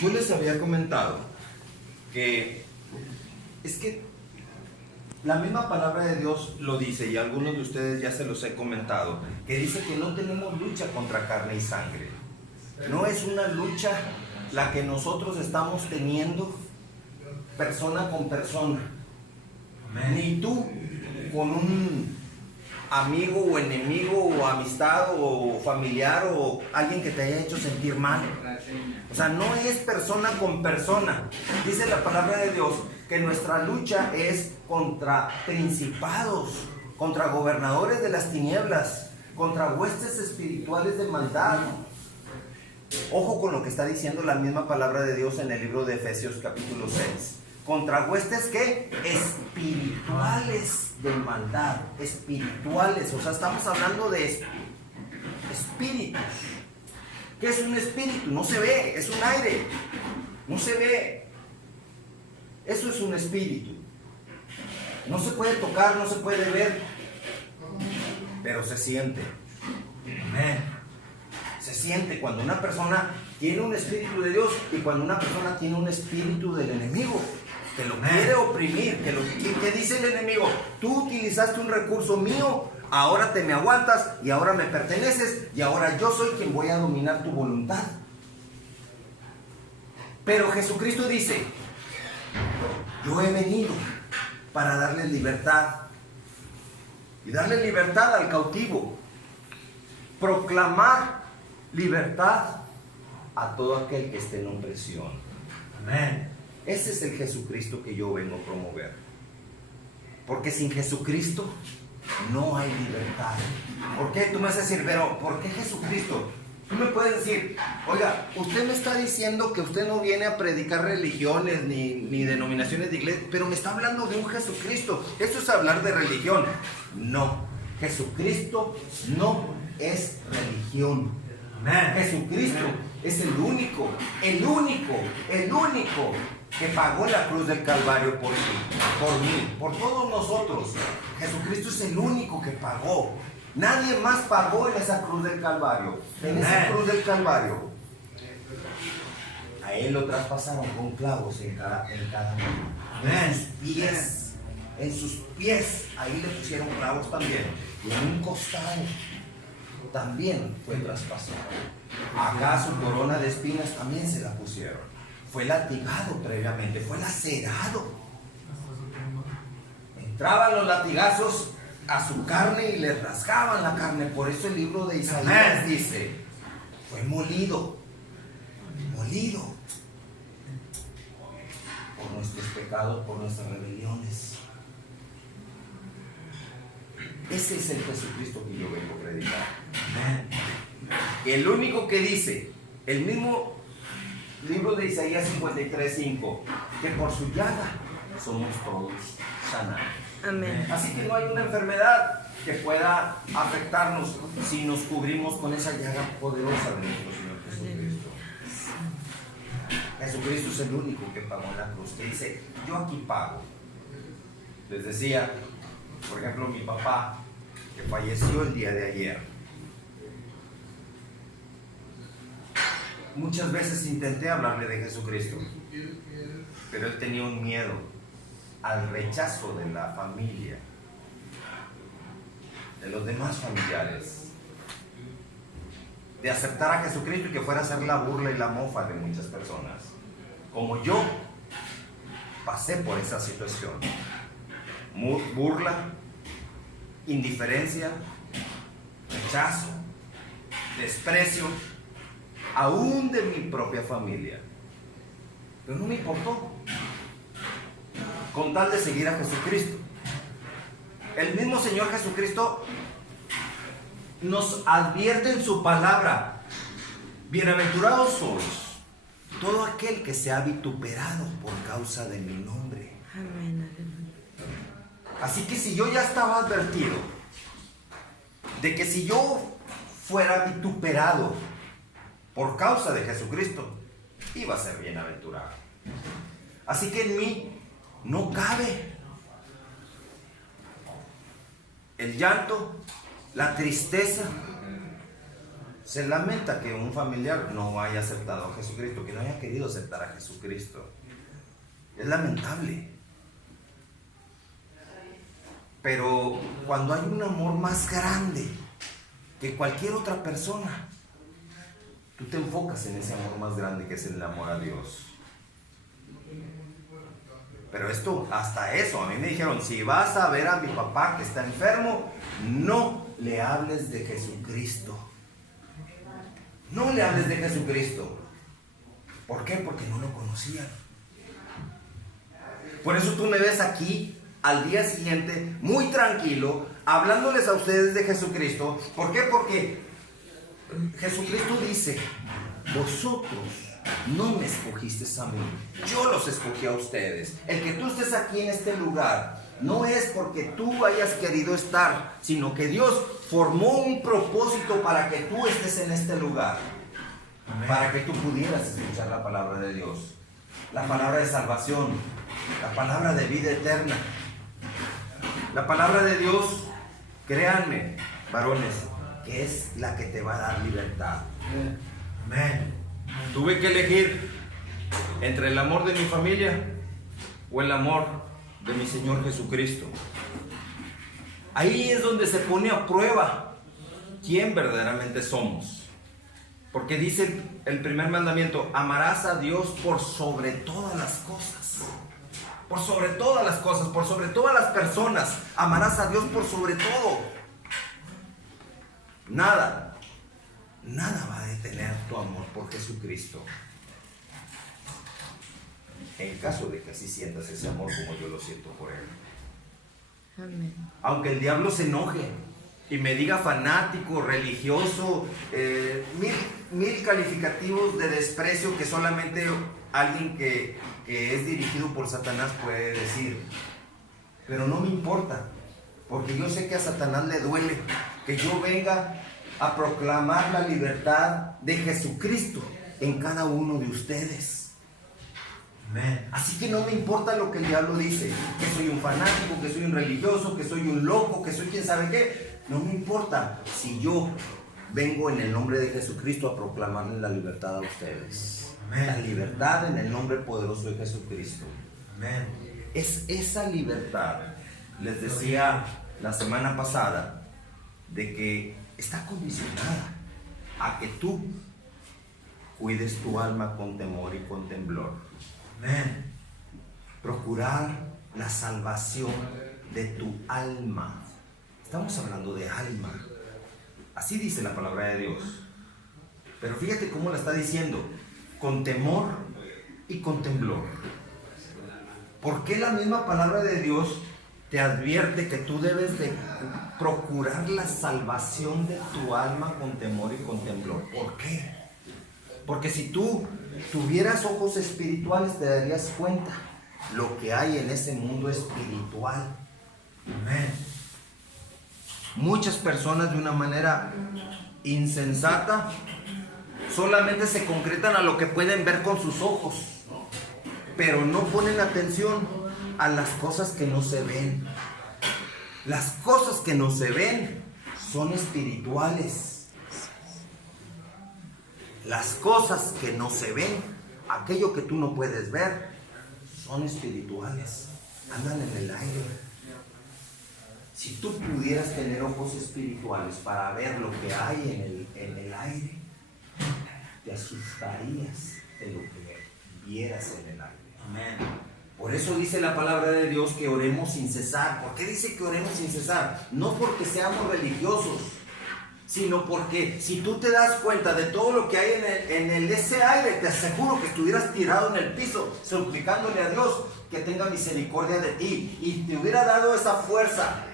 Yo les había comentado que es que la misma palabra de Dios lo dice, y a algunos de ustedes ya se los he comentado, que dice que no tenemos lucha contra carne y sangre. No es una lucha la que nosotros estamos teniendo persona con persona. Ni tú con un amigo o enemigo o amistad o familiar o alguien que te haya hecho sentir mal. O sea, no es persona con persona. Dice la palabra de Dios que nuestra lucha es contra principados, contra gobernadores de las tinieblas, contra huestes espirituales de maldad. Ojo con lo que está diciendo la misma palabra de Dios en el libro de Efesios capítulo 6. Contra huestes ¿qué? Espirituales de maldad, espirituales. O sea, estamos hablando de espíritus. ¿Qué es un espíritu? No se ve, es un aire. No se ve. Eso es un espíritu. No se puede tocar, no se puede ver, pero se siente. Amén. Se siente cuando una persona tiene un espíritu de Dios y cuando una persona tiene un espíritu del enemigo que lo quiere oprimir, que dice el enemigo: tú utilizaste un recurso mío, ahora te me aguantas y ahora me perteneces y ahora yo soy quien voy a dominar tu voluntad. Pero Jesucristo dice: yo he venido para darles libertad y darle libertad al cautivo, proclamar libertad a todo aquel que esté en opresión. Amén. Ese es el Jesucristo que yo vengo a promover. Porque sin Jesucristo no hay libertad. ¿Por qué? Tú me vas a decir, pero ¿por qué Jesucristo? Tú me puedes decir: oiga, usted me está diciendo que usted no viene a predicar religiones ni denominaciones de iglesia, pero me está hablando de un Jesucristo. Esto es hablar de religión. No, Jesucristo no es religión. Amén. Jesucristo es el único que pagó la cruz del Calvario por ti, por mí, por todos nosotros. Jesucristo es el único que pagó. Nadie más pagó en esa cruz del Calvario. En esa cruz del Calvario, a él lo traspasaron con clavos en cada mano. En sus pies, ahí le pusieron clavos también. Y en un costado también fue traspasado. Acá su corona de espinas también se la pusieron. Fue latigado previamente, fue lacerado. Entraban los latigazos a su carne y le rasgaban la carne. Por eso el libro de Isaías dice: fue molido por nuestros pecados, por nuestras rebeliones. Ese es el Jesucristo que yo vengo a predicar. El único que dice, el mismo libro de Isaías 53:5, que por su llaga somos todos sanados. Amén. Así que no hay una enfermedad que pueda afectarnos si nos cubrimos con esa llaga poderosa de nuestro Señor Jesucristo. Jesucristo es el único que pagó en la cruz, que dice: yo aquí pago. Les decía, por ejemplo, mi papá, que falleció el día de ayer. Muchas veces intenté hablarle de Jesucristo, pero él tenía un miedo al rechazo de la familia, de los demás familiares, de aceptar a Jesucristo y que fuera a ser la burla y la mofa de muchas personas. Como yo pasé por esa situación: burla, indiferencia, rechazo, desprecio, aún de mi propia familia. Pero no me importó, con tal de seguir a Jesucristo. El mismo Señor Jesucristo nos advierte en su palabra: bienaventurados sois todo aquel que se ha vituperado por causa de mi nombre. Amén. Así que si yo ya estaba advertido de que si yo fuera vituperado por causa de Jesucristo, iba a ser bienaventurado. Así que en mí no cabe el llanto, la tristeza, se lamenta que un familiar no haya aceptado a Jesucristo, que no haya querido aceptar a Jesucristo. Es lamentable. Pero cuando hay un amor más grande que cualquier otra persona, tú te enfocas en ese amor más grande que es el amor a Dios. Pero esto, hasta eso, a mí me dijeron, si vas a ver a mi papá que está enfermo, no le hables de Jesucristo. No le hables de Jesucristo. ¿Por qué? Porque no lo conocían. Por eso tú me ves aquí al día siguiente, muy tranquilo, hablándoles a ustedes de Jesucristo. ¿Por qué? Porque Jesucristo dice, vosotros no me escogisteis a mí, yo los escogí a ustedes. El que tú estés aquí en este lugar no es porque tú hayas querido estar, sino que Dios formó un propósito para que tú estés en este lugar. Amén. Para que tú pudieras escuchar la palabra de Dios, la palabra de salvación, la palabra de vida eterna. La palabra de Dios, créanme, varones, que es la que te va a dar libertad. Amén. Tuve que elegir entre el amor de mi familia o el amor de mi Señor Jesucristo. Ahí es donde se pone a prueba quién verdaderamente somos. Porque dice el primer mandamiento, amarás a Dios por sobre todas las cosas. Por sobre todas las cosas, por sobre todas las personas. Amarás a Dios por sobre todo. Nada va a detener tu amor por Jesucristo. En caso de que así sientas ese amor como yo lo siento por Él. Amén. Aunque el diablo se enoje y me diga fanático, religioso, mil calificativos de desprecio que solamente alguien que es dirigido por Satanás puede decir. Pero no me importa, porque yo sé que a Satanás le duele que yo venga a proclamar la libertad de Jesucristo en cada uno de ustedes. Amén. Así que no me importa lo que el diablo dice, que soy un fanático, que soy un religioso, que soy un loco, que soy quién sabe qué. No me importa si yo vengo en el nombre de Jesucristo a proclamarle la libertad a ustedes. Amén. La libertad en el nombre poderoso de Jesucristo. Amén. Es esa libertad, les decía la semana pasada, de que está condicionada a que tú cuides tu alma con temor y con temblor. Amén. Procurar la salvación de tu alma. Estamos hablando de alma. Así dice la palabra de Dios. Pero fíjate cómo la está diciendo. Con temor y con temblor. ¿Por qué la misma palabra de Dios te advierte que tú debes de procurar la salvación de tu alma con temor y con temblor? ¿Por qué? Porque si tú tuvieras ojos espirituales te darías cuenta lo que hay en ese mundo espiritual. Amén. Muchas personas de una manera insensata solamente se concretan a lo que pueden ver con sus ojos, pero no ponen atención a las cosas que no se ven. Las cosas que no se ven son espirituales. Las cosas que no se ven, aquello que tú no puedes ver, son espirituales. Andan en el aire. Si tú pudieras tener ojos espirituales para ver lo que hay en el aire, te asustarías de lo que vieras en el aire. Amén. Por eso dice la palabra de Dios que oremos sin cesar. ¿Por qué dice que oremos sin cesar? No porque seamos religiosos, sino porque si tú te das cuenta de todo lo que hay en ese aire, te aseguro que estuvieras tirado en el piso, suplicándole a Dios que tenga misericordia de ti y te hubiera dado esa fuerza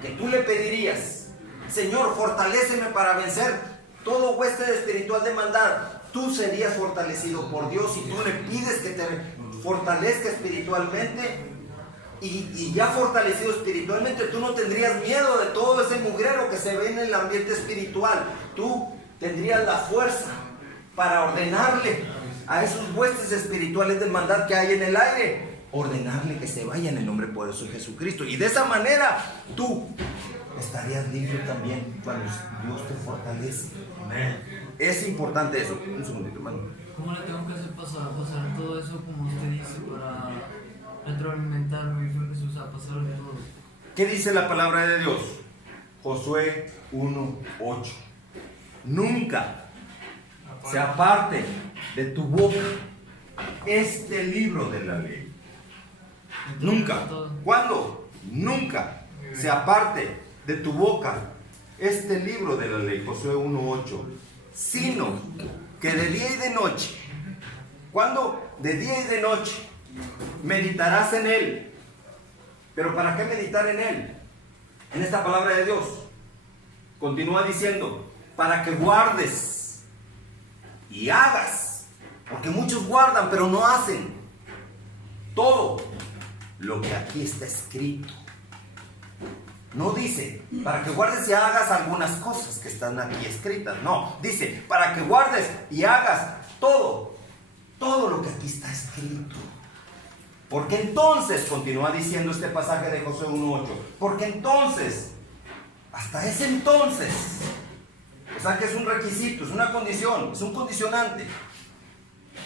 que tú le pedirías. Señor, fortaléceme para vencer todo hueste espiritual de maldad. Tú serías fortalecido por Dios y tú le pides que te fortalezca espiritualmente y ya fortalecido espiritualmente, tú no tendrías miedo de todo ese mugrero que se ve en el ambiente espiritual. Tú tendrías la fuerza para ordenarle a esos huestes espirituales de maldad que hay en el aire, ordenarle que se vaya en el nombre poderoso de Jesucristo. Y de esa manera tú estarías limpio también cuando Dios te fortalece. Amén. Es importante eso. Un segundito, hermano. ¿Cómo le tengo que hacer pasar todo eso como usted dice para retroalimentar mi fe en Jesús, a pasar de todo? ¿Qué dice la palabra de Dios? Josué 1:8. Nunca se aparte de tu boca este libro de la ley. Nunca. ¿Cuándo? Nunca se aparte de tu boca este libro de la ley. Josué 1:8. Sino que de día y de noche. ¿Cuándo? De día y de noche meditarás en él. ¿Pero para qué meditar en él? En esta palabra de Dios. Continúa diciendo, para que guardes y hagas. Porque muchos guardan pero no hacen todo lo que aquí está escrito. No dice, para que guardes y hagas algunas cosas que están aquí escritas. No, dice, para que guardes y hagas todo lo que aquí está escrito. Porque entonces, continúa diciendo este pasaje de Josué 1:8, porque entonces, hasta ese entonces, o sea que es un requisito, es una condición, es un condicionante,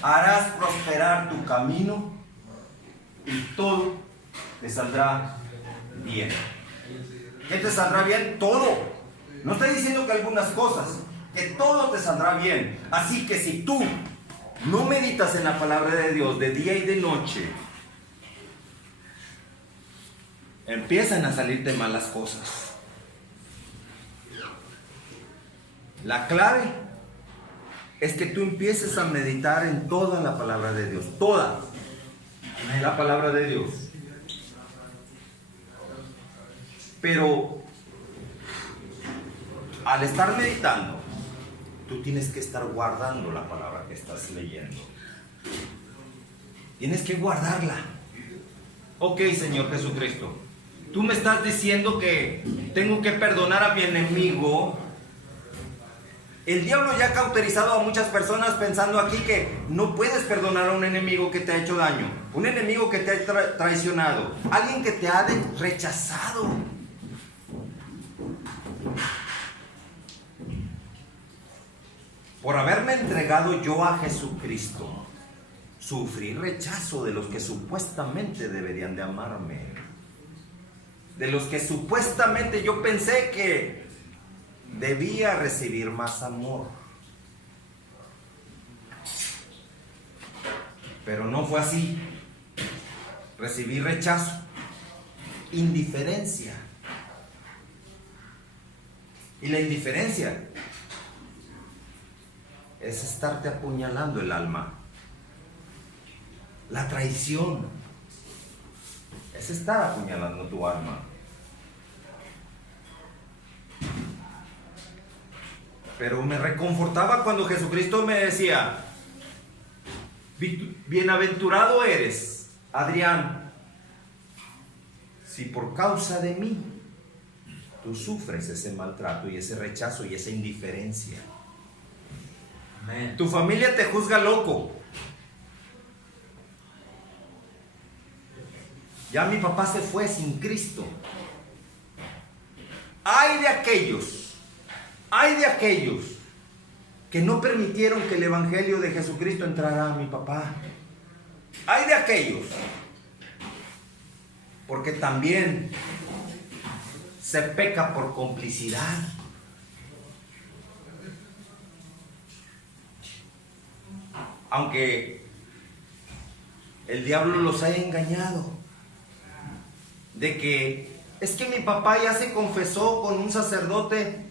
harás prosperar tu camino y todo te saldrá bien. ¿Qué te saldrá bien? Todo. No estoy diciendo que algunas cosas, que todo te saldrá bien. Así que si tú no meditas en la palabra de Dios de día y de noche, empiezan a salirte malas cosas. La clave es que tú empieces a meditar en toda la palabra de Dios, toda la palabra de Dios. Pero al estar meditando, tú tienes que estar guardando la palabra que estás leyendo. Tienes que guardarla. Ok, Señor Jesucristo, tú me estás diciendo que tengo que perdonar a mi enemigo. El diablo ya ha cauterizado a muchas personas pensando aquí que no puedes perdonar a un enemigo que te ha hecho daño, un enemigo que te ha traicionado, alguien que te ha rechazado. Por haberme entregado yo a Jesucristo, sufrí rechazo de los que supuestamente deberían de amarme, de los que supuestamente yo pensé que debía recibir más amor. Pero no fue así. Recibí rechazo, indiferencia. Y la indiferencia es estarte apuñalando el alma. La traición es estar apuñalando tu alma. Pero me reconfortaba cuando Jesucristo me decía, bienaventurado eres, Adrián, si por causa de mí tú sufres ese maltrato y ese rechazo y esa indiferencia. Amén. Tu familia te juzga loco. Ya mi papá se fue sin Cristo. Hay de aquellos que no permitieron que el evangelio de Jesucristo entrara a mi papá. Hay de aquellos, porque también se peca por complicidad. Aunque el diablo los ha engañado de que es que mi papá ya se confesó con un sacerdote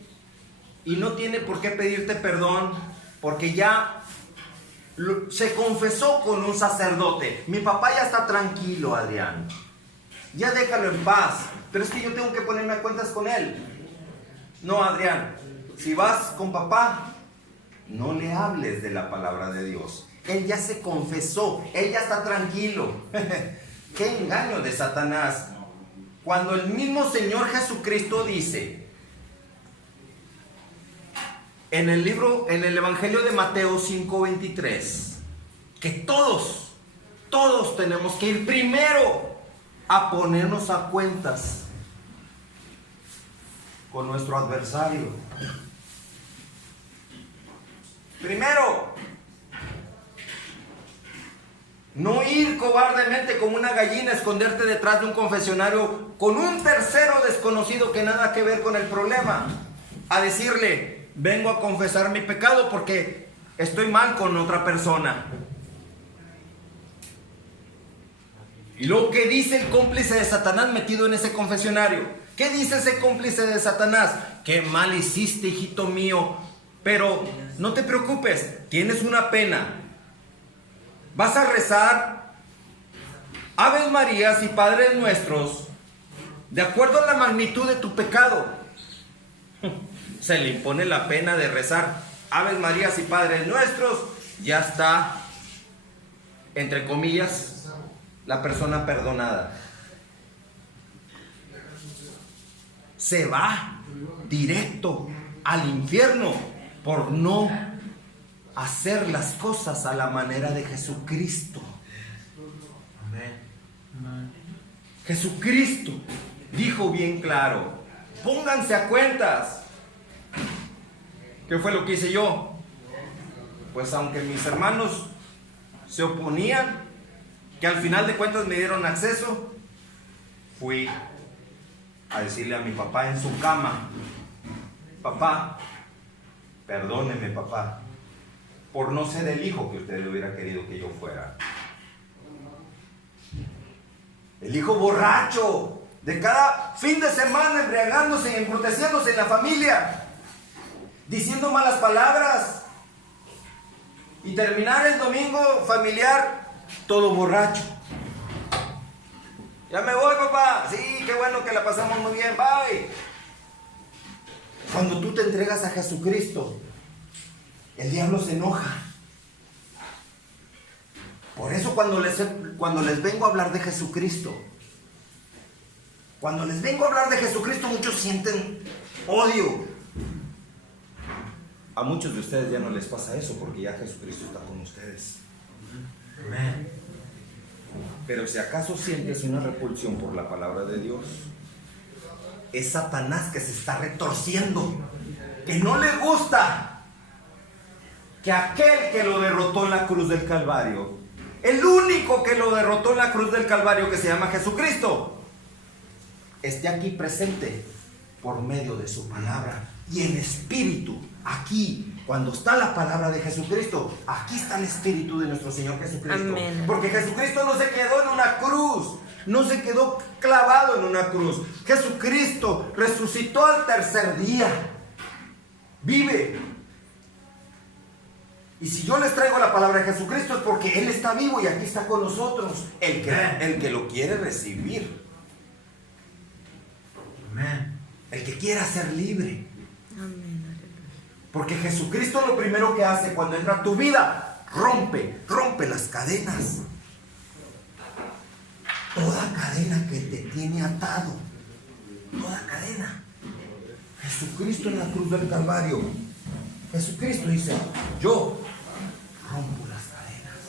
y no tiene por qué pedirte perdón porque ya se confesó con un sacerdote. Mi papá ya está tranquilo, Adrián. Ya déjalo en paz. Pero es que yo tengo que ponerme a cuentas con él. No, Adrián, si vas con papá, no le hables de la palabra de Dios. Él ya se confesó, él ya está tranquilo. ¡Qué engaño de Satanás! Cuando el mismo Señor Jesucristo dice en el Evangelio de Mateo 5:23, que todos tenemos que ir primero a ponernos a cuentas con nuestro adversario. Primero, no ir cobardemente como una gallina, esconderte detrás de un confesionario con un tercero desconocido que nada que ver con el problema, a decirle, vengo a confesar mi pecado porque estoy mal con otra persona. Y luego, ¿qué dice el cómplice de Satanás metido en ese confesionario? ¿Qué dice ese cómplice de Satanás? Qué mal hiciste, hijito mío, pero no te preocupes, tienes una pena. Vas a rezar Aves Marías y Padres Nuestros de acuerdo a la magnitud de tu pecado. Se le impone la pena de rezar Aves Marías y Padres Nuestros, ya está, entre comillas, la persona perdonada. Se va directo al infierno por no hacer las cosas a la manera de Jesucristo. Amén. Jesucristo dijo bien claro, pónganse a cuentas. ¿Qué fue lo que hice yo? Pues aunque mis hermanos se oponían, que al final de cuentas me dieron acceso, fui a decirle a mi papá en su cama, papá, perdóneme papá, por no ser el hijo que usted hubiera querido que yo fuera. El hijo borracho, de cada fin de semana embriagándose y embruteciéndose en la familia, diciendo malas palabras, y terminar el domingo familiar todo borracho. Ya me voy, papá. Sí, qué bueno que la pasamos muy bien. Bye. Cuando tú te entregas a Jesucristo, el diablo se enoja. Por eso cuando les vengo a hablar de Jesucristo, muchos sienten odio. A muchos de ustedes ya no les pasa eso porque ya Jesucristo está con ustedes. Amén. Pero si acaso sientes una repulsión por la palabra de Dios, es Satanás que se está retorciendo, que no le gusta que aquel que lo derrotó en la cruz del Calvario, el único que lo derrotó en la cruz del Calvario, que se llama Jesucristo, esté aquí presente por medio de su palabra y en espíritu. Aquí, cuando está la palabra de Jesucristo, aquí está el espíritu de nuestro Señor Jesucristo. Amén. Porque Jesucristo no se quedó en una cruz, no se quedó clavado en una cruz. Jesucristo resucitó al tercer día. Vive. Y si yo les traigo la palabra de Jesucristo es porque Él está vivo y aquí está con nosotros. El que lo quiere recibir. Amén. El que quiera ser libre. Amén. Porque Jesucristo lo primero que hace cuando entra a tu vida, rompe las cadenas. Toda cadena que te tiene atado. Toda cadena. Jesucristo en la cruz del Calvario. Jesucristo dice, yo rompo las cadenas.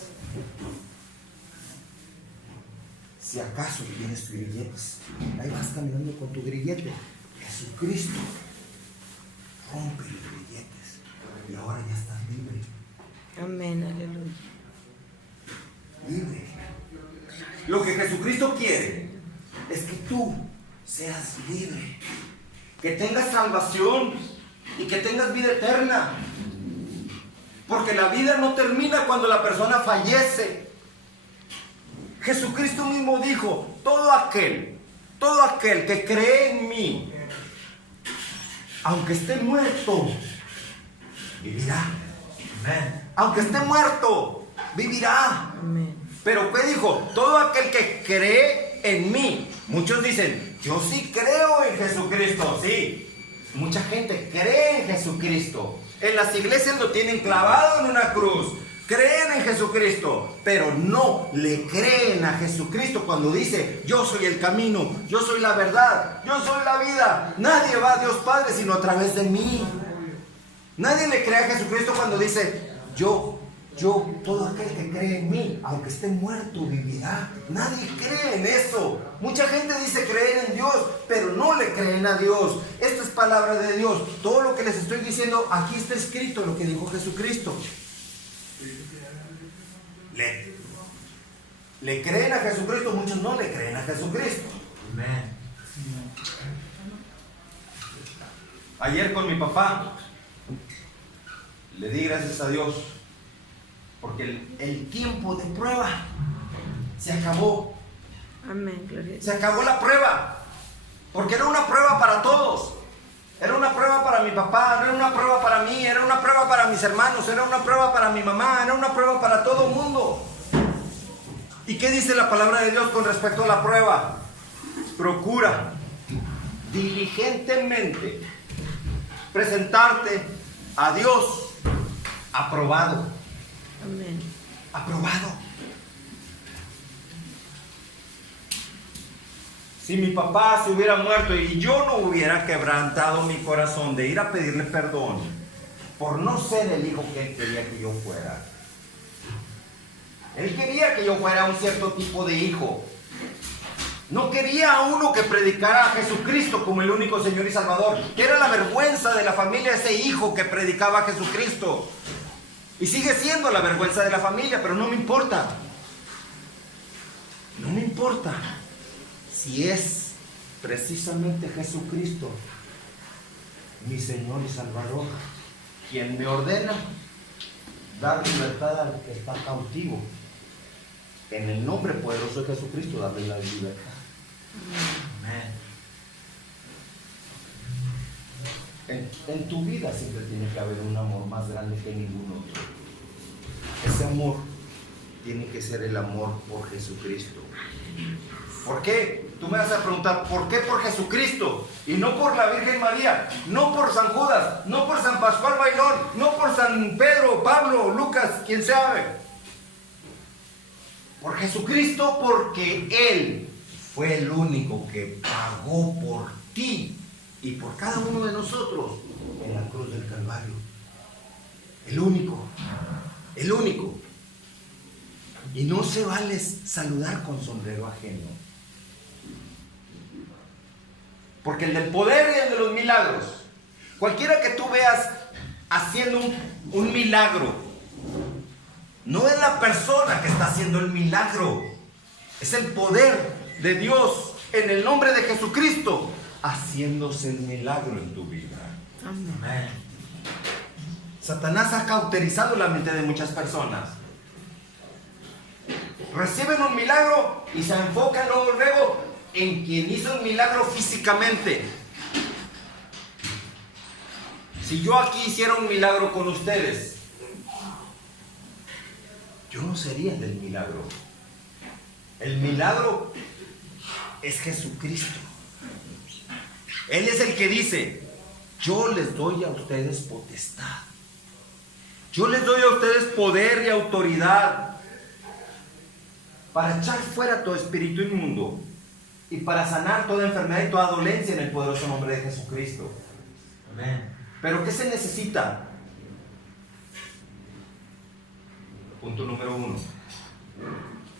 Si acaso tienes tus grilletes, ahí vas caminando con tu grillete. Jesucristo rompe los grilletes y ahora ya estás libre. Amén, aleluya. Libre. Lo que Jesucristo quiere es que tú seas libre, que tengas salvación y que tengas vida eterna. Porque la vida no termina cuando la persona fallece. Jesucristo mismo dijo, todo aquel que cree en mí, aunque esté muerto, vivirá. Amén. Aunque esté muerto, vivirá. Amén. Pero ¿qué dijo? Todo aquel que cree en mí. Muchos dicen, yo sí creo en Jesucristo. Sí, mucha gente cree en Jesucristo. En las iglesias lo tienen clavado en una cruz. Creen en Jesucristo, pero no le creen a Jesucristo cuando dice, yo soy el camino, yo soy la verdad, yo soy la vida. Nadie va a Dios Padre sino a través de mí. Nadie le cree a Jesucristo cuando dice, yo todo aquel que cree en mí, aunque esté muerto, vivirá. Nadie cree en eso. Mucha gente dice creer en Dios, pero no le creen a Dios. Esta es palabra de Dios. Todo lo que les estoy diciendo, aquí está escrito lo que dijo Jesucristo. Le creen a Jesucristo, muchos no le creen a Jesucristo. Amén. Ayer con mi papá le di gracias a Dios porque el tiempo de prueba se acabó. Amén, gloria a Dios. Se acabó la prueba, porque era una prueba para todos. Era una prueba para mi papá, era una prueba para mí, era una prueba para mis hermanos, era una prueba para mi mamá, era una prueba para todo el mundo. ¿Y qué dice la palabra de Dios con respecto a la prueba? Procura diligentemente presentarte a Dios aprobado. Amén. Aprobado. Si mi papá se hubiera muerto y yo no hubiera quebrantado mi corazón de ir a pedirle perdón por no ser el hijo que él quería que yo fuera. Él quería que yo fuera un cierto tipo de hijo. No quería a uno que predicara a Jesucristo como el único Señor y Salvador, que era la vergüenza de la familia, ese hijo que predicaba a Jesucristo. Y sigue siendo la vergüenza de la familia, pero no me importa. No me importa si es precisamente Jesucristo, mi Señor y Salvador, quien me ordena dar libertad al que está cautivo. En el nombre poderoso de Jesucristo, darle la libertad. Amén. En tu vida siempre tiene que haber un amor más grande que ningún otro. Ese amor tiene que ser el amor por Jesucristo. ¿Por qué? Tú me vas a preguntar, ¿por qué por Jesucristo? Y no por la Virgen María, no por San Judas, no por San Pascual Bailón, no por San Pedro, Pablo, Lucas, quien sabe. Por Jesucristo, porque Él fue el único que pagó por ti y por cada uno de nosotros en la cruz del Calvario. El único. El único. Y no se vale saludar con sombrero ajeno. Porque el del poder y el de los milagros, cualquiera que tú veas haciendo un milagro, no es la persona que está haciendo el milagro, es el poder de Dios en el nombre de Jesucristo haciéndose el milagro en tu vida. Amén. Satanás ha cauterizado la mente de muchas personas. Reciben un milagro y se enfocan luego en quien hizo el milagro físicamente. Si yo aquí hiciera un milagro con ustedes, yo no sería el del milagro. El milagro es Jesucristo. Él es el que dice, yo les doy a ustedes potestad. Yo les doy a ustedes poder y autoridad para echar fuera todo espíritu inmundo y para sanar toda enfermedad y toda dolencia en el poderoso nombre de Jesucristo. Amén. ¿Pero qué se necesita? Punto número 1.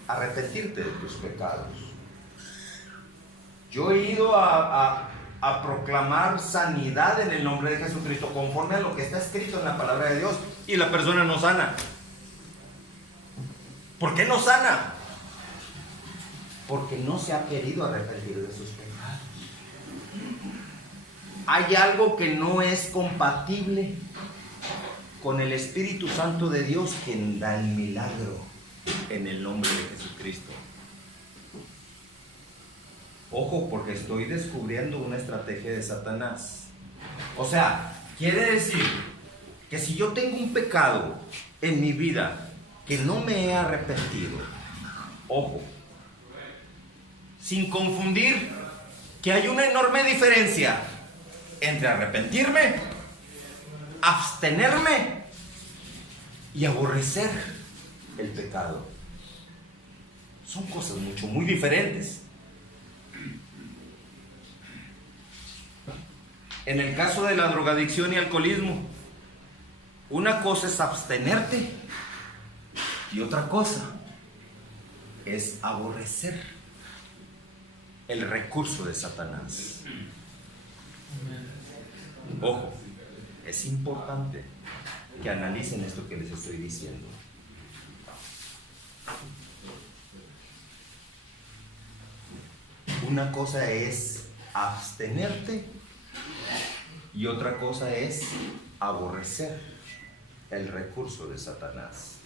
Arrepentirte de tus pecados. Yo he ido a proclamar sanidad en el nombre de Jesucristo conforme a lo que está escrito en la palabra de Dios y la persona no sana. ¿Por qué no sana? Porque no se ha querido arrepentir de sus pecados. Hay algo que no es compatible con el Espíritu Santo de Dios, quien da el milagro en el nombre de Jesucristo. Ojo, porque estoy descubriendo una estrategia de Satanás. O sea, quiere decir que si yo tengo un pecado en mi vida que no me he arrepentido, ojo, sin confundir que hay una enorme diferencia entre arrepentirme, abstenerme y aborrecer el pecado. Son cosas muy diferentes. En el caso de la drogadicción y alcoholismo, una cosa es abstenerte Y otra cosa es aborrecer el recurso de Satanás. Ojo, es importante que analicen esto que les estoy diciendo. Una cosa es abstenerte y otra cosa es aborrecer el recurso de Satanás.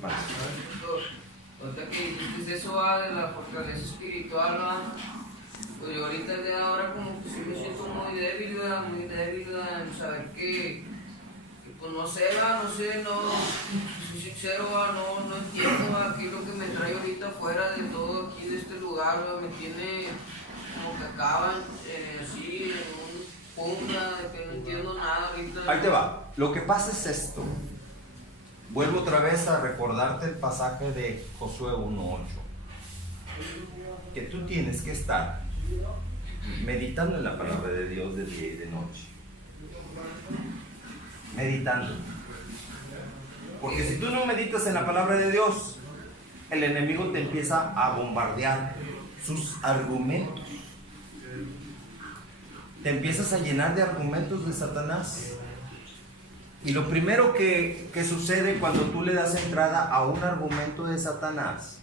Vale. Ahorita que dijiste eso va de la fortaleza espiritual, ¿va? Pues yo ahorita de ahora como que sí me siento muy débil, ¿verdad? Muy débil, ¿verdad? En saber que pues no sé, ¿va? No sé, no, soy sincero, ¿va? No entiendo, ¿va? Qué es lo que me trae ahorita fuera de todo aquí, de este lugar, ¿va? Me tiene como que acaban así, en un punta, que no entiendo nada ahorita. Ahí te va. Lo que pasa es esto. Vuelvo otra vez a recordarte el pasaje de Josué 1:8. Que tú tienes que estar meditando en la palabra de Dios de día y de noche. Meditando. Porque si tú no meditas en la palabra de Dios, el enemigo te empieza a bombardear sus argumentos. Te empiezas a llenar de argumentos de Satanás. Y lo primero que sucede cuando tú le das entrada a un argumento de Satanás,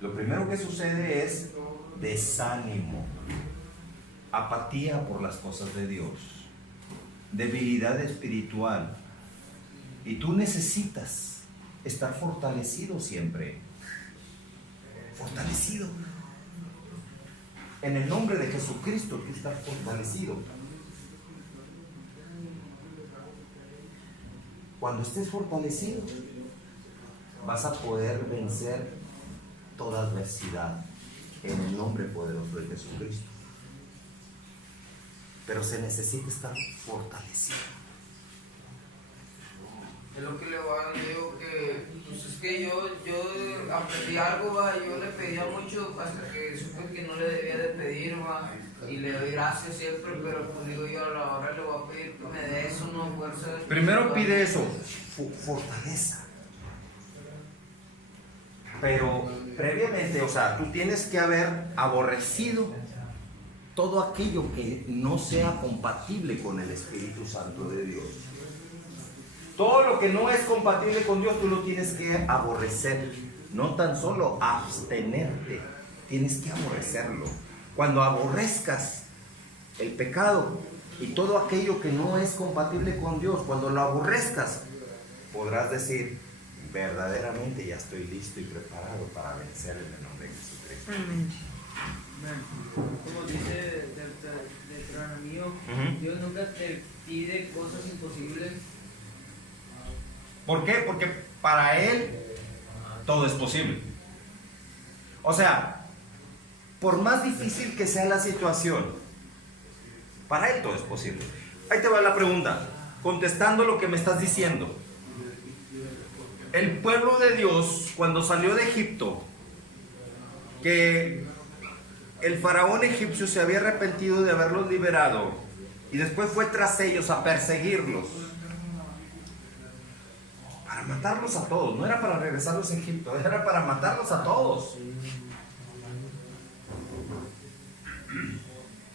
lo primero que sucede es desánimo, apatía por las cosas de Dios, debilidad espiritual. Y tú necesitas estar fortalecido siempre. Fortalecido. En el nombre de Jesucristo, tú estás fortalecido. Cuando estés fortalecido, vas a poder vencer toda adversidad en el nombre poderoso de Jesucristo. Pero se necesita estar fortalecido. Es lo que le voy a decir, digo que pues es que yo aprendí algo, ¿va? Yo le pedía mucho hasta que supe que no le debía de pedir, ¿va? Y le doy gracias siempre, pero pues digo yo ahora le voy a pedir que me dé eso, no fuerza. Primero pide eso, fortaleza. Pero previamente, o sea, tú tienes que haber aborrecido todo aquello que no sea compatible con el Espíritu Santo de Dios. Todo lo que no es compatible con Dios, tú lo tienes que aborrecer. No tan solo abstenerte, tienes que aborrecerlo. Cuando aborrezcas el pecado y todo aquello que no es compatible con Dios, cuando lo aborrezcas, podrás decir, verdaderamente ya estoy listo y preparado para vencer en el nombre de Jesucristo. Amén. Como dice Deuteronomio, Dios nunca te pide cosas imposibles. ¿Por qué? Porque para Él todo es posible. O sea, por más difícil que sea la situación, para Él todo es posible. Ahí te va la pregunta, contestando lo que me estás diciendo. El pueblo de Dios, cuando salió de Egipto, que el faraón egipcio se había arrepentido de haberlos liberado y después fue tras ellos a perseguirlos para matarlos a todos. No era para regresarlos a Egipto, era para matarlos a todos.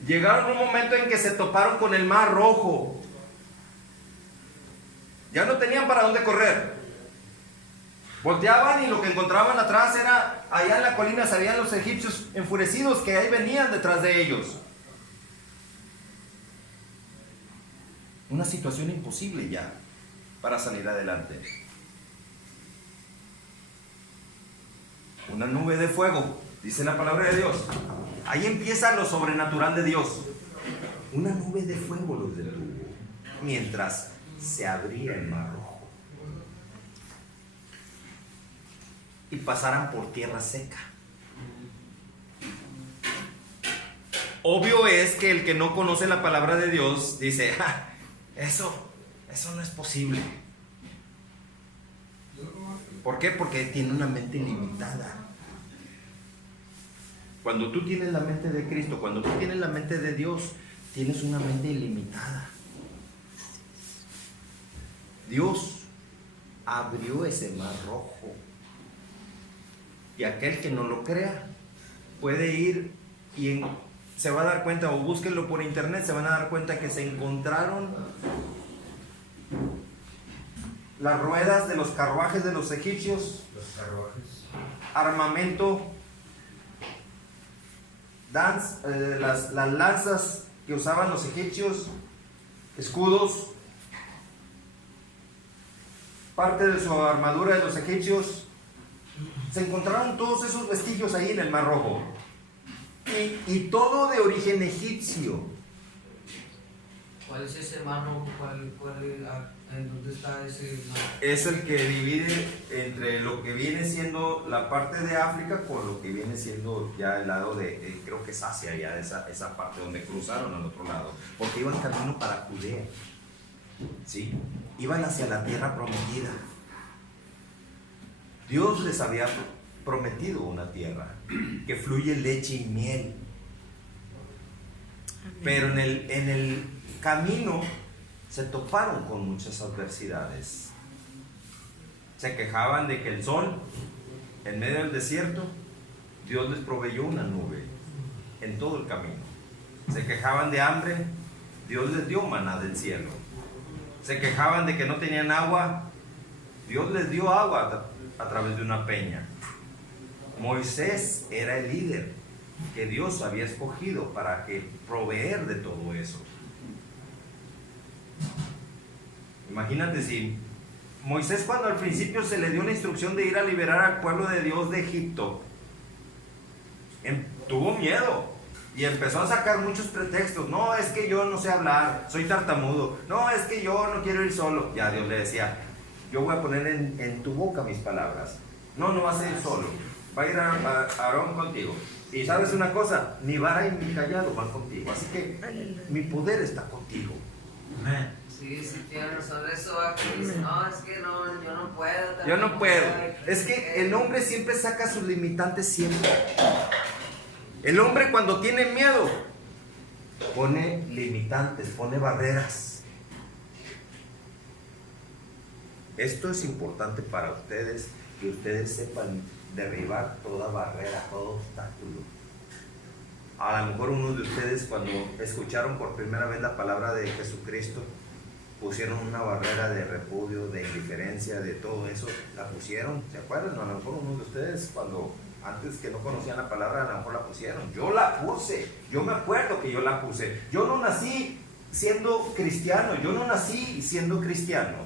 Llegaron un momento en que se toparon con el Mar Rojo. Ya no tenían para dónde correr. Volteaban y lo que encontraban atrás era, allá en la colina se veían los egipcios enfurecidos que ahí venían detrás de ellos. Una situación imposible ya para salir adelante. Una nube de fuego, dice la palabra de Dios. Ahí empieza lo sobrenatural de Dios. Una nube de fuego los detuvo mientras se abría el Mar Rojo y pasaran por tierra seca. Obvio es que el que no conoce la palabra de Dios dice, eso no es posible. ¿Por qué? Porque tiene una mente limitada. Cuando tú tienes la mente de Cristo, cuando tú tienes la mente de Dios, tienes una mente ilimitada. Dios abrió ese mar rojo. Y aquel que no lo crea puede ir y se va a dar cuenta, o búsquenlo por internet, se van a dar cuenta que se encontraron las ruedas de los carruajes de los egipcios, Los carruajes. armamento, las lanzas que usaban los egipcios, escudos, parte de su armadura de los egipcios. Se encontraron todos esos vestigios ahí en el Mar Rojo. Y todo de origen egipcio. ¿Cuál es ese mar rojo? ¿En dónde está ese mar? Es el que divide entre lo que viene siendo la parte de África con lo que viene siendo ya el lado de, creo que es Asia, ya esa parte donde cruzaron al otro lado. Porque iban camino para Judea. ¿Sí? Iban hacia la tierra prometida. Dios les había prometido una tierra que fluye leche y miel. Pero en el camino se toparon con muchas adversidades. Se quejaban de que el sol, en medio del desierto, Dios les proveyó una nube en todo el camino. Se quejaban de hambre, Dios les dio maná del cielo. Se quejaban de que no tenían agua, Dios les dio agua a través de una peña. Moisés era el líder que Dios había escogido para proveer de todo eso. Imagínate si Moisés, cuando al principio se le dio la instrucción de ir a liberar al pueblo de Dios de Egipto, tuvo miedo y empezó a sacar muchos pretextos. No, es que yo no sé hablar, soy tartamudo. No, es que yo no quiero ir solo. Ya Dios le decía, yo voy a poner en tu boca mis palabras. No vas a ir solo, va a ir Aarón contigo. Y sabes una cosa, ni vara y mi callado van contigo, así que mi poder está contigo. Amén. Sí, tienes razón. Eso va que dice, no, es que no, yo no puedo. Yo no puedo. Es que el hombre siempre saca sus limitantes siempre. El hombre cuando tiene miedo pone limitantes, pone barreras. Esto es importante para ustedes, que ustedes sepan derribar toda barrera, todo obstáculo. A lo mejor unos de ustedes, cuando escucharon por primera vez la palabra de Jesucristo, pusieron una barrera de repudio, de indiferencia, de todo eso, la pusieron, ¿se acuerdan? A lo mejor unos de ustedes, cuando antes que no conocían la palabra, a lo mejor la pusieron. Yo la puse, yo me acuerdo que yo la puse. Yo no nací siendo cristiano, yo no nací siendo cristiano.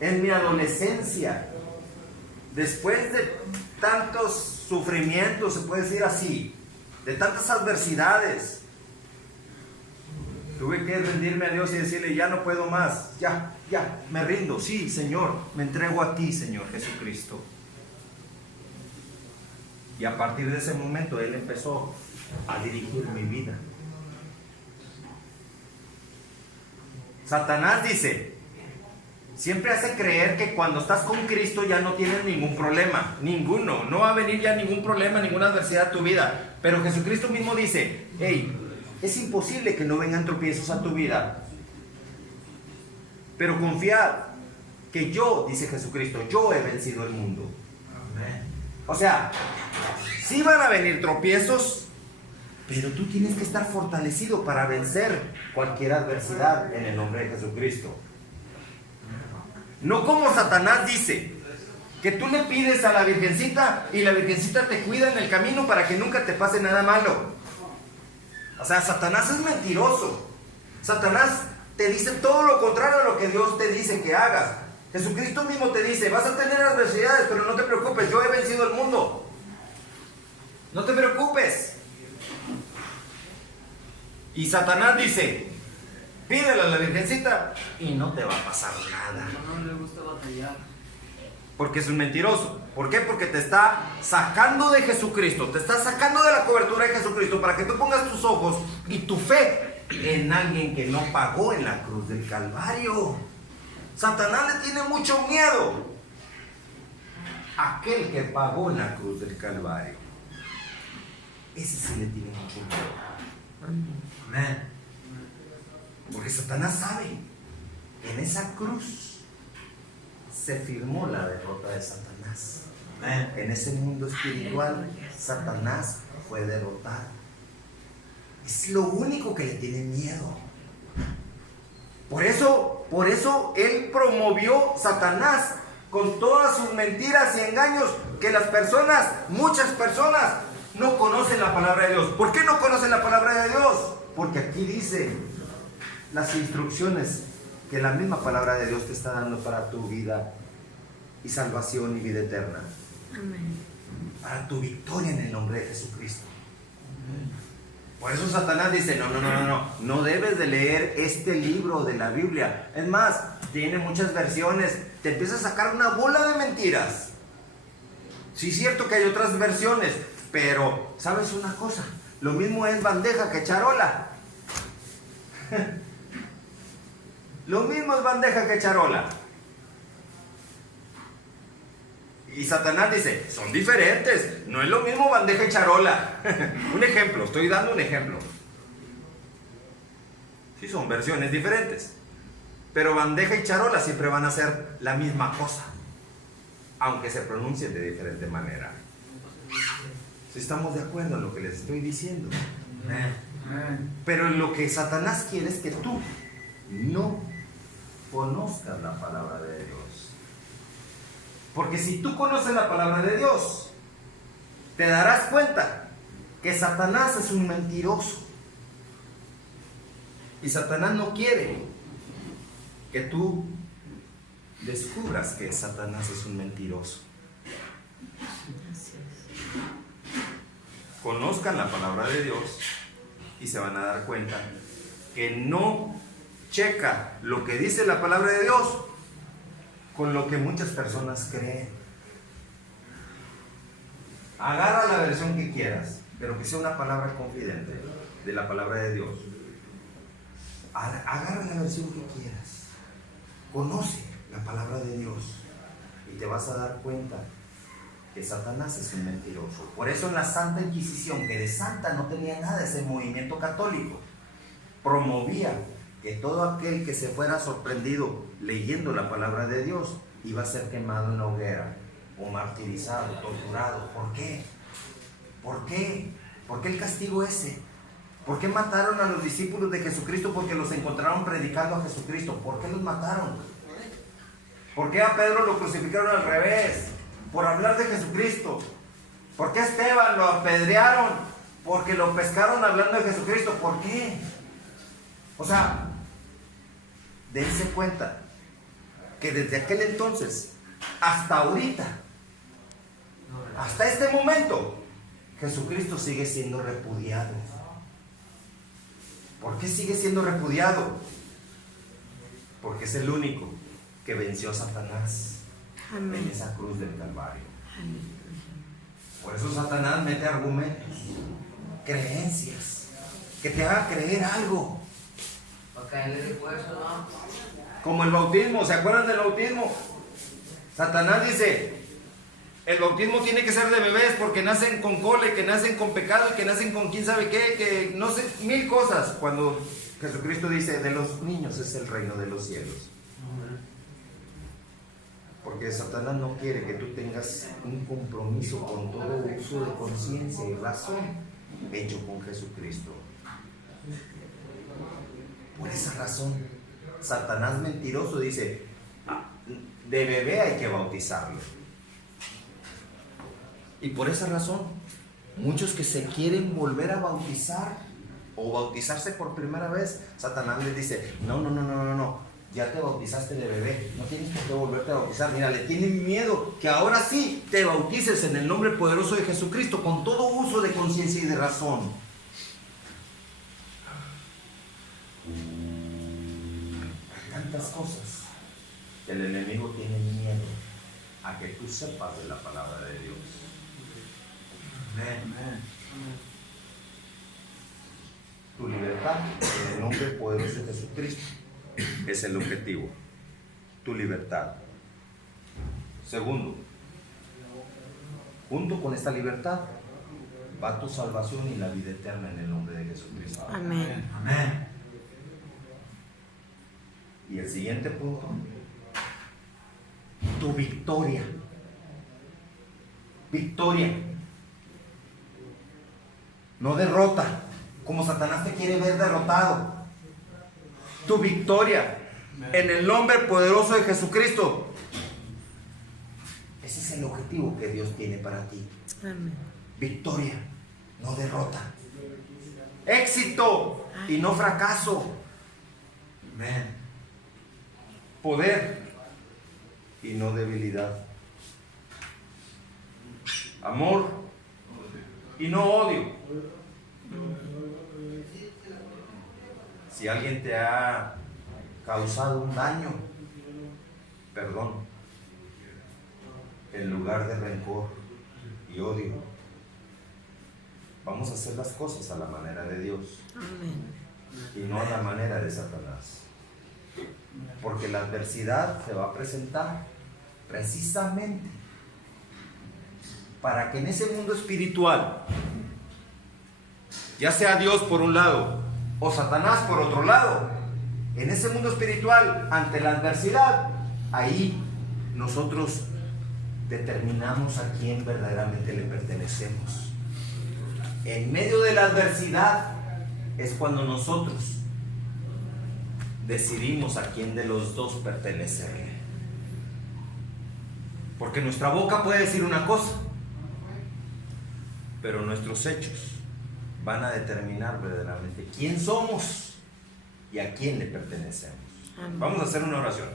En mi adolescencia, después de tantos sufrimientos, se puede decir así, de tantas adversidades, tuve que rendirme a Dios y decirle, ya no puedo más, ya, me rindo, sí, Señor, me entrego a ti, Señor Jesucristo. Y a partir de ese momento Él empezó a dirigir mi vida. Satanás dice, siempre hace creer que cuando estás con Cristo ya no tienes ningún problema, ninguno, no va a venir ya ningún problema, ninguna adversidad a tu vida. Pero Jesucristo mismo dice, hey, es imposible que no vengan tropiezos a tu vida. Pero confía que yo, dice Jesucristo, yo he vencido el mundo. Amén. O sea, sí van a venir tropiezos, pero tú tienes que estar fortalecido para vencer cualquier adversidad en el nombre de Jesucristo. No como Satanás dice, que tú le pides a la Virgencita y la Virgencita te cuida en el camino para que nunca te pase nada malo. O sea, Satanás es mentiroso. Satanás te dice todo lo contrario a lo que Dios te dice que hagas. Jesucristo mismo te dice, vas a tener adversidades, pero no te preocupes, yo he vencido el mundo. No te preocupes. Y Satanás dice, pídele a la Virgencita y no te va a pasar nada. No le gusta batallar. Porque es un mentiroso. ¿Por qué? Porque te está sacando de Jesucristo, te está sacando de la cobertura de Jesucristo para que tú pongas tus ojos y tu fe en alguien que no pagó en la cruz del Calvario. Satanás le tiene mucho miedo a aquel que pagó en la cruz del Calvario. Ese sí le tiene mucho miedo. Amén. Porque Satanás sabe, en esa cruz se firmó la derrota de Satanás. Amen. En ese mundo espiritual, Satanás fue derrotado. Es lo único que le tiene miedo. Por eso él promovió Satanás con todas sus mentiras y engaños que muchas personas no conocen la palabra de Dios. ¿Por qué no conocen la palabra de Dios? Porque aquí dice las instrucciones que la misma palabra de Dios te está dando para tu vida y salvación y vida eterna. Amén. Para tu victoria en el nombre de Jesucristo. Por eso Satanás dice, no debes de leer este libro de la Biblia. Es más, tiene muchas versiones. Te empieza a sacar una bola de mentiras. Sí es cierto que hay otras versiones, pero ¿sabes una cosa? Lo mismo es bandeja que charola. Lo mismo es bandeja que charola. Y Satanás dice, son diferentes, no es lo mismo bandeja y charola. Un ejemplo, estoy dando un ejemplo. Sí, son versiones diferentes, pero bandeja y charola siempre van a ser la misma cosa, aunque se pronuncien de diferente manera. Si estamos de acuerdo en lo que les estoy diciendo. Amen. Pero lo que Satanás quiere es que tú no conozcas la palabra de Dios. Porque si tú conoces la palabra de Dios, te darás cuenta que Satanás es un mentiroso. Y Satanás no quiere que tú descubras que Satanás es un mentiroso. Así es. Conozcan la palabra de Dios y se van a dar cuenta que no checa lo que dice la palabra de Dios con lo que muchas personas creen. Agarra la versión que quieras, pero que sea una palabra confidente de la palabra de Dios. Agarra la versión que quieras. Conoce la palabra de Dios y te vas a dar cuenta que Satanás es un mentiroso. Por eso en la Santa Inquisición, que de santa no tenía nada ese movimiento católico, promovía que todo aquel que se fuera sorprendido leyendo la palabra de Dios iba a ser quemado en la hoguera o martirizado, torturado. ¿Por qué? ¿Por qué? ¿Por qué el castigo ese? ¿Por qué mataron a los discípulos de Jesucristo? Porque los encontraron predicando a Jesucristo. ¿Por qué los mataron? ¿Por qué a Pedro lo crucificaron al revés? Por hablar de Jesucristo. ¿Por qué a Esteban lo apedrearon? Porque lo pescaron hablando de Jesucristo. ¿Por qué? O sea, dense cuenta que desde aquel entonces hasta ahorita, hasta este momento, Jesucristo sigue siendo repudiado. ¿Por qué sigue siendo repudiado? Porque es el único que venció a Satanás en Amén. esa cruz del Calvario. Amén. Por eso Satanás mete argumentos, creencias, que te haga creer algo. Para caerle de fuerza, ¿no? Como el bautismo, ¿se acuerdan del bautismo? Satanás dice, el bautismo tiene que ser de bebés porque nacen con cole, que nacen con pecado y que nacen con quién sabe qué, que no sé, mil cosas. Cuando Jesucristo dice, de los niños es el reino de los cielos. Porque Satanás no quiere que tú tengas un compromiso con todo uso de conciencia y razón hecho con Jesucristo. Por esa razón, Satanás mentiroso dice, de bebé hay que bautizarlo. Y por esa razón, muchos que se quieren volver a bautizar o bautizarse por primera vez, Satanás les dice, no, ya te bautizaste de bebé, no tienes por qué volverte a bautizar. Mira, le tienen miedo que ahora sí te bautices en el nombre poderoso de Jesucristo con todo uso de conciencia y de razón. Tantas cosas que el enemigo tiene miedo a que tú sepas de la palabra de Dios. Amen. Tu libertad en el nombre poderoso de Jesucristo es el objetivo. Tu libertad. Segundo, junto con esta libertad va tu salvación y la vida eterna en el nombre de Jesucristo. Amén. Amen. Y el siguiente punto tu victoria. Victoria. No derrota, como Satanás te quiere ver derrotado. Tu victoria en el nombre poderoso de Jesucristo. Ese es el objetivo que Dios tiene para ti. Amén. Victoria, no derrota. Éxito y no fracaso. Amén. Poder y no debilidad. Amor y no odio. Si alguien te ha causado un daño, perdón, en lugar de rencor y odio. Vamos a hacer las cosas a la manera de Dios Amén. y no a la manera de Satanás. Porque la adversidad se va a presentar precisamente para que en ese mundo espiritual, ya sea Dios por un lado o Satanás por otro lado, en ese mundo espiritual, ante la adversidad, ahí nosotros determinamos a quién verdaderamente le pertenecemos. En medio de la adversidad es cuando nosotros decidimos a quién de los dos pertenecerle. Porque nuestra boca puede decir una cosa, pero nuestros hechos van a determinar verdaderamente quién somos y a quién le pertenecemos. Amén. Vamos a hacer una oración.